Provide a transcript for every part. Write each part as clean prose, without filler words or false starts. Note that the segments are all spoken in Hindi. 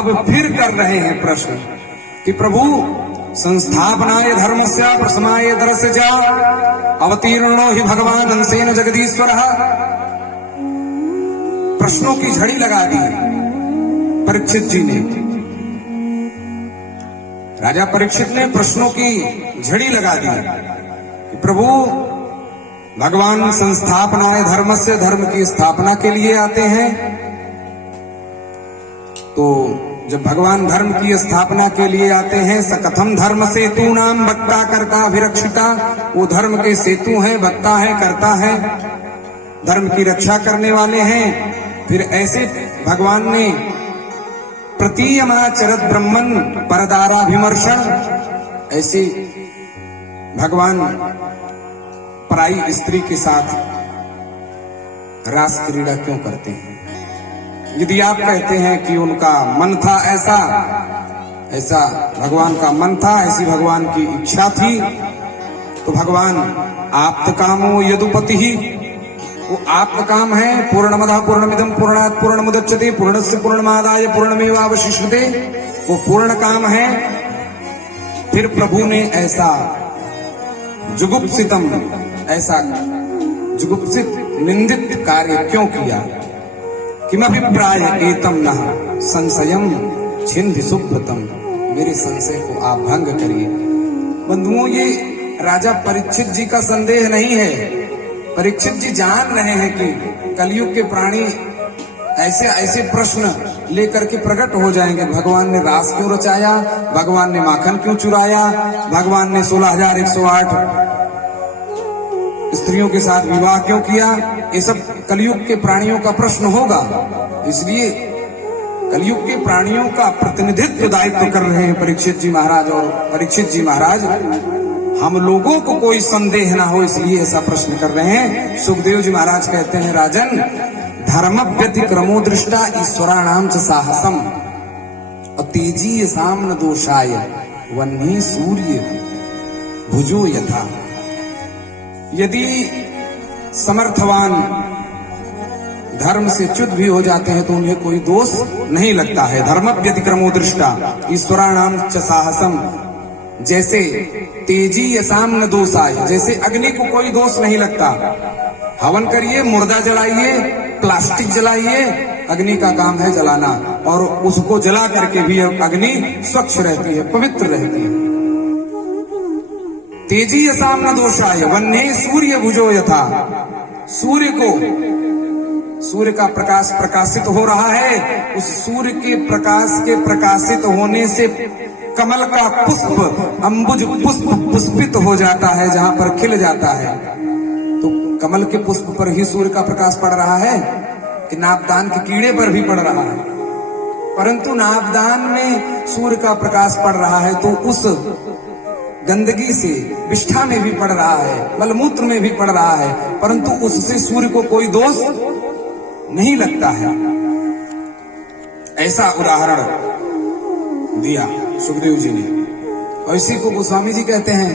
अब फिर कर रहे हैं प्रश्न कि प्रभु संस्थापनाय धर्मस्य प्रसमाय दरस्य च अवतीर्णो हि भगवान अंशेन जगदीश्वर। प्रश्नों की झड़ी लगा दी परीक्षित जी ने। राजा परीक्षित ने प्रश्नों की झड़ी लगा दी कि प्रभु भगवान संस्थापनाय धर्मस्य, धर्म की स्थापना के लिए आते हैं। तो जब भगवान धर्म की स्थापना के लिए आते हैं, सकथम धर्म सेतु नाम वक्ता कर्ता अभिरक्षिता, वो धर्म के सेतु हैं, वक्ता है, कर्ता है, धर्म की रक्षा करने वाले हैं। फिर ऐसे भगवान ने प्रतीयमाचरत ब्रह्मन परदाराभिमर्शन, ऐसे भगवान पराई स्त्री के साथ रास क्रीड़ा क्यों करते हैं? यदि आप कहते हैं कि उनका मन था ऐसा भगवान का मन था, ऐसी भगवान की इच्छा थी, तो भगवान आप्त कामो यदुपति ही, वो आप्त काम है। पूर्णमदः पूर्णमिदं पूर्णात् पूर्णमुदच्यते पूर्णस्य पूर्णमादाय पूर्णमेवावशिष्यते, वो पूर्ण काम है। फिर प्रभु ने ऐसा जुगुप्सितम, ऐसा जुगुप्सित निंदित कार्य क्यों किया? किमभिप्राय एतम नः संशयम छिन्धि सुब्रतम, मेरे संशय को आप भंग करिए। बंधुओं, ये राजा परीक्षित जी का संदेह नहीं है। परीक्षित जी जान रहे हैं कि कलयुग के प्राणी ऐसे ऐसे प्रश्न लेकर के प्रकट हो जाएंगे। भगवान ने रास क्यों रचाया? भगवान ने माखन क्यों चुराया? भगवान ने 16,108 स्त्रियों के साथ विवाह क्यों किया? ये सब कलयुग के प्राणियों का प्रश्न होगा। इसलिए कलयुग के प्राणियों का प्रतिनिधित्व दायित्व कर रहे हैं परीक्षित जी महाराज। और परीक्षित जी महाराज, हम लोगों को कोई संदेह ना हो इसलिए ऐसा प्रश्न कर रहे हैं। सुखदेव जी महाराज कहते हैं, राजन धर्म व्यतिक्रमो दृष्टा ईश्वराणाम च साहसम अतेजीय साम्न दोषाय वह्नि सूर्य भुजो यथा। यदि समर्थवान धर्म से च्युत भी हो जाते हैं तो उन्हें कोई दोष नहीं लगता है। धर्म व्यतिक्रमो दृष्टा ईश्वराणाम च साहसम, जैसे तेजी यसाम न दोषाय, जैसे अग्नि को कोई दोष नहीं लगता। हवन करिए, मुर्दा जलाइए, प्लास्टिक जलाइए, अग्नि का काम है जलाना, और उसको जला करके भी अग्नि स्वच्छ रहती है, पवित्र रहती है। तेजी यसाम न दोषाय वह्नि सूर्य भुजो यथा। सूर्य का प्रकाश प्रकाशित हो रहा है, उस सूर्य के प्रकाश के प्रकाशित होने से कमल का पुष्प, अंबुज पुष्प पुष्पित हो जाता है, जहां पर खिल जाता है। तो कमल के पुष्प पर ही सूर्य का प्रकाश पड़ रहा है कि नापदान के कीड़े पर भी पड़ रहा है? परंतु नापदान में सूर्य का प्रकाश पड़ रहा है तो उस गंदगी से विष्ठा में भी पड़ रहा है, मलमूत्र में भी पड़ रहा है, परंतु उससे सूर्य को कोई दोष नहीं लगता है। ऐसा उदाहरण दिया सुखदेव जी ने। और इसी को गोस्वामी जी कहते हैं,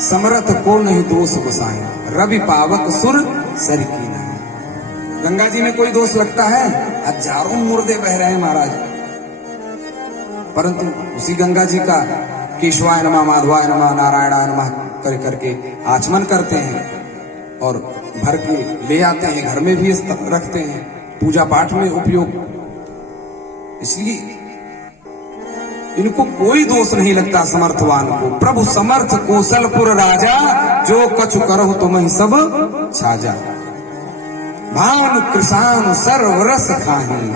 समरथ को नहीं दोष गोसाई, रवि पावक सुर सर की नहीं। गंगा जी में कोई दोष लगता है? हजारों मुर्दे बह रहे हैं महाराज, परंतु उसी गंगा जी का केशवाय नमः, माधवाय नमः, नारायणाय नमः कर करके आचमन करते हैं और भर के ले आते हैं, घर में भी रखते हैं, पूजा पाठ में उपयोग। इसलिए इनको कोई दोष नहीं लगता समर्थवान को। प्रभु समर्थ कौशलपुर राजा, जो कछु करहु तुमहि सब छाजा। भानु कृषान सर्वरस खाही,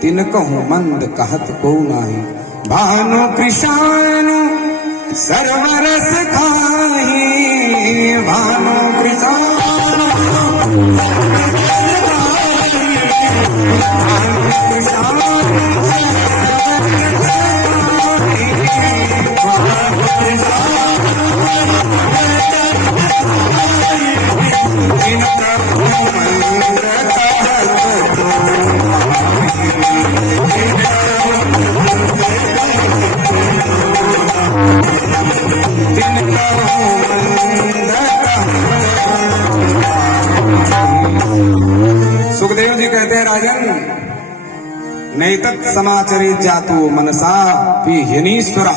तिनकहु मंद कहत को नाही। भानु कृषान सर्वरस खाही, भानु कृषान सुखदेव जी कहते हैं, राजन नैतत् समाचरे जातो मनसा ह्यनीश्वर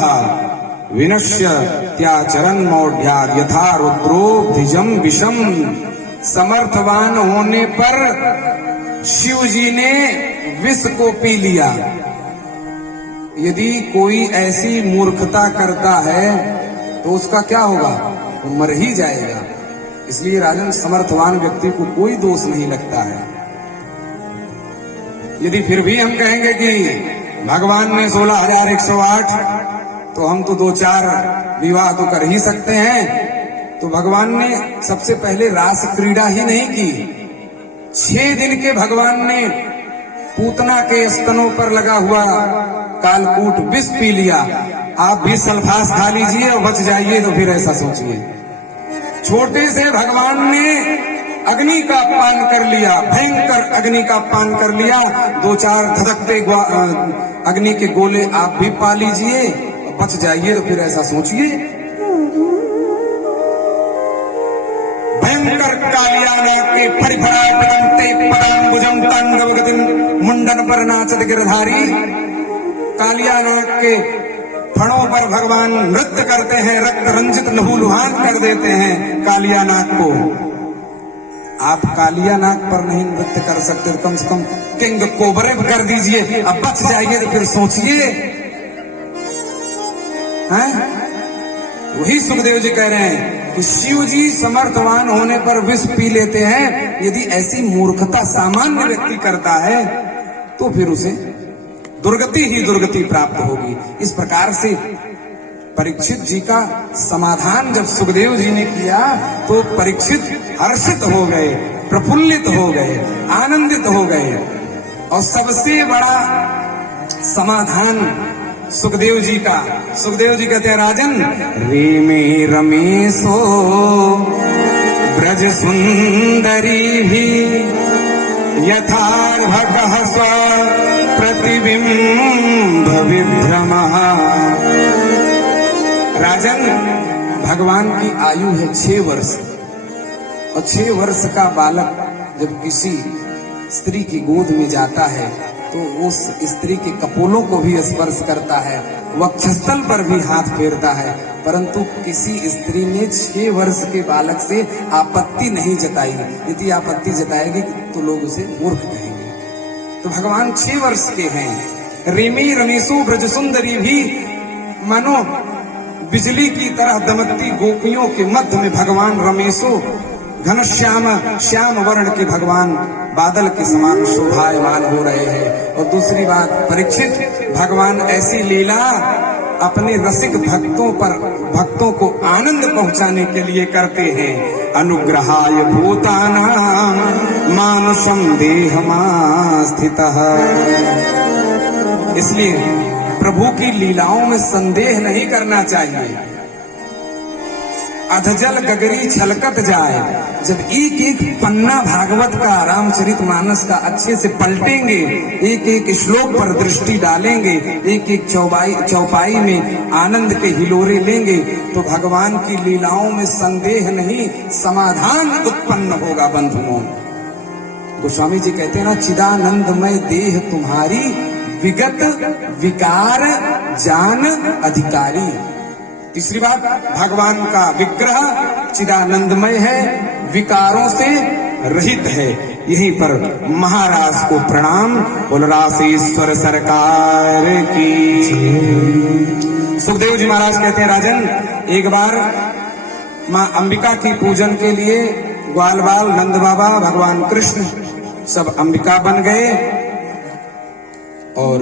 विनश्य त्याचरण मौढ़्याद यथा रुद्रोब्धिजम विषम। समर्थवान होने पर शिव जी ने विष को पी लिया। यदि कोई ऐसी मूर्खता करता है तो उसका क्या होगा, वो मर ही जाएगा। इसलिए राजन, समर्थवान व्यक्ति को कोई दोष नहीं लगता है। यदि फिर भी हम कहेंगे कि भगवान ने 16,108 तो हम तो 2-4 विवाह तो कर ही सकते हैं, तो भगवान ने सबसे पहले रास क्रीड़ा ही नहीं की। 6 दिन के भगवान ने पूतना के स्तनों पर लगा हुआ कालकूट विष पी लिया। आप भी सल्फास खा लीजिए और बच जाइए, तो फिर ऐसा सोचिए। छोटे से भगवान ने अग्नि का पान कर लिया, भयंकर अग्नि का पान कर लिया। 2-4 धधकते अग्नि के गोले आप भी पा लीजिए और बच जाइए, तो फिर ऐसा सोचिए। भयंकर कालियाना के परिफलापदंते पदाम्बुजं तांडवगतिं मुंडन पर नाचत गिरधारी। कालियाना के फणों पर भगवान नृत्य करते हैं, रक्त रंजित लहूलुहान कर देते हैं कालियानाग को। आप कालियानाग पर नहीं नृत्य कर सकते, कम से कम किंग कोबरे कर दीजिए, अब बच जाइए, तो फिर सोचिए। वही सुखदेव जी कह रहे हैं कि शिव जी समर्थवान होने पर विष पी लेते हैं। यदि ऐसी मूर्खता सामान्य व्यक्ति करता है तो फिर उसे दुर्गति ही दुर्गति प्राप्त होगी। इस प्रकार से परीक्षित जी का समाधान जब सुखदेव जी ने किया तो परीक्षित हर्षित हो गए, प्रफुल्लित हो गए, आनंदित हो गए। और सबसे बड़ा समाधान सुखदेव जी का, सुखदेव जी कहते हैं, राजन रेमे रमेशो ब्रज सुंदरी भी यथार्भकः स्व प्रतिबिंब विभ्रमः। राजन, भगवान की आयु है 6 वर्ष, और 6 वर्ष का बालक जब किसी स्त्री की गोद में जाता है तो उस स्त्री के कपोलों को भी स्पर्श करता है, वक्षस्थल पर भी हाथ फेरता है, परंतु किसी स्त्री ने 6 वर्ष के बालक से आपत्ति नहीं जताई। यदि आपत्ति जताएगी तो लोग उसे मूर्ख कहेंगे। तो भगवान 6 वर्ष के हैं। रेमी रमेशो ब्रज सुंदरी भी, मानो बिजली की तरह दमकती गोपियों के मध्य में भगवान रमेशो, घनश्याम श्याम वर्ण के भगवान बादल के समान शोभायमान हो रहे हैं। और दूसरी बात, परीक्षित, भगवान ऐसी लीला अपने रसिक भक्तों को आनंद पहुंचाने के लिए करते हैं। अनुग्रहाय भूतानां मानुषं देहमास्थितः। इसलिए प्रभु की लीलाओं में संदेह नहीं करना चाहिए। अधजल गगरी छलकत जाए। जब एक एक पन्ना भागवत का, रामचरितमानस का अच्छे से पलटेंगे, एक एक श्लोक पर दृष्टि डालेंगे, एक एक चौपाई में आनंद के हिलोरे लेंगे, तो भगवान की लीलाओं में संदेह नहीं, समाधान उत्पन्न होगा। बंधुओं, गोस्वामी जी कहते हैं ना, चिदानंदमय देह तुम्हारी विगत विकार जान अधिकारी। तीसरी बात, भगवान का विग्रह चिदानंदमय है, विकारों से रहित है। यहीं पर महाराज को प्रणाम। बोल रासेश्वर सरकार की। सुखदेव जी महाराज कहते हैं, राजन, एक बार मां अंबिका की पूजन के लिए ग्वाल बाल नंद बाबा, भगवान कृष्ण सब अंबिका बन गए और